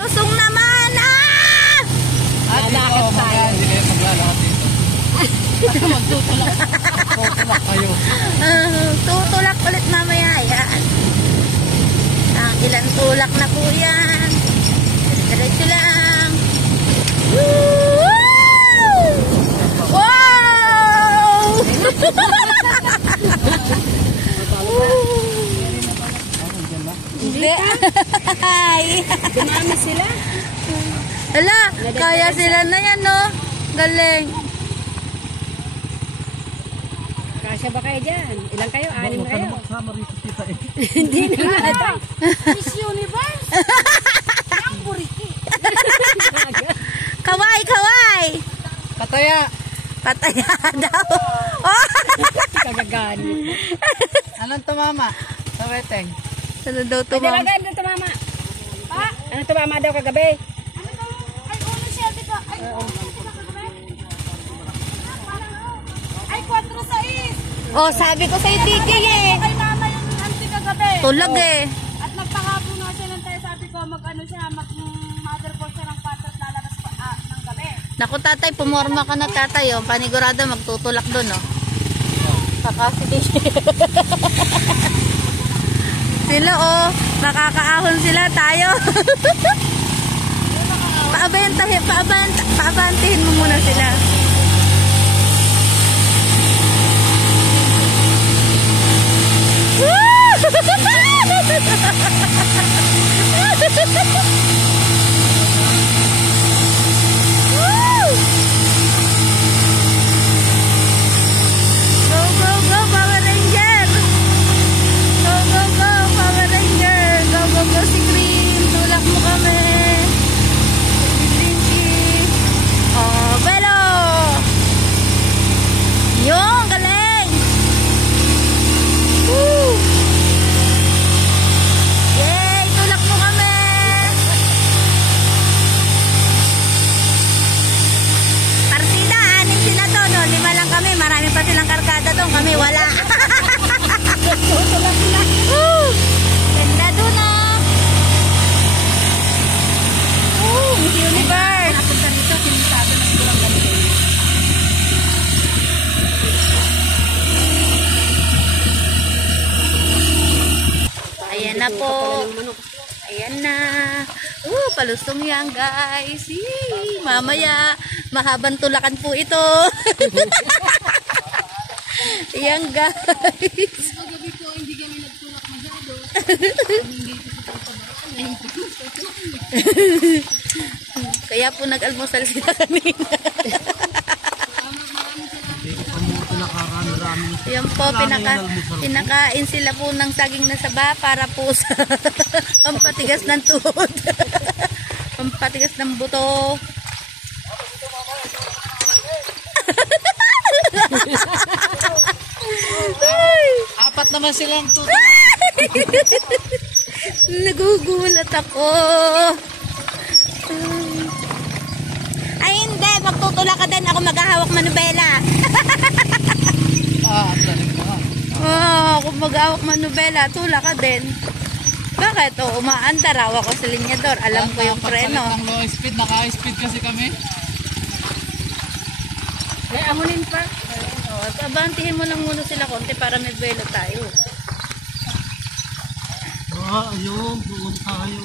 Lusong naman! Ah! At dito, mamaya hindi kayo maglalakad dito. At magtutulak. Tutulak kayo. Tutulak ulit mamaya. Yan. Ang ilan tulak na po yan. Diretso lang. Woo! Wow! Hindi. Dumami sila. Hala, kaya sila na yan, no? Galing. Kasya ba kayo dyan? Ilan kayo? Anim kayo? Magsama rito kita eh. Hindi na ata. Miss Universe! Ang buriki. Kaway, kaway! Kataya! Pataya daw. Oh! Kagagani. Anong tumama? Sa weteng? Ano daw Pwede tumama? lagay doon tumama. Pa? Ano tumama daw kagabi? Ay, uno siya, dito. Ay, ay, 4-6. Oh, sabi ko sa'yo, TJ eh. Kay mama yung auntie kagabi. Tulag eh. At nagpahapon nga siya ng tayo. Sabi ko, mag-ano siya, mag-motherboard siya ng 4 at lalabas pa ng gabi. Naku tatay, pumorma ka na tatay. Oh. Panigurado magtutulak doon. Oh. Kakasiti sila oh. Nakakaahon sila tayo. Paabantihin mo muna sila. Go, go, go, Power Ranger! Go, go, go, Power Ranger! Go, go, go, si Green! Tulak mo kami! Blinky! Oh, Belo! Yung, galing! Woo! Yay! Tulak mo kami! Partida, 6 sila to, no? 5 lang kami. Marami pa silang karkada doon. Kami wala. Tutulak na. Ganda doon, ah. Miss Universe. Napunta dito, sinisabi ng kurang ganito. Ayan na po. Ayan na. Palusong yan, guys. Mamaya, mahabang tulakan po ito. Ayan, guys. Pagabi po, hindi kami nagtulak masyado. Kaya po nag-almusal sila kanina. Yan po, pinakain sila po ng saging na saba para po sa pampatigas ng tuhod. Pampatigas ng buto. Apat naman silang tuto. Nagugulat ako. Ay hindi, magtutula ka din. Ako maghahawak manubela. Ang galing mo nga. Ako maghahawak manubela. Tula ka din. Bakit? Umaandar. Hawak ko sa linyador. Alam ko yung preno. Pagpalit ng low speed, naka-speed kasi kami. Ay, amunin pa. At abantihin mo lang muna sila konti para may buwelo tayo. Ayun, doon tayo.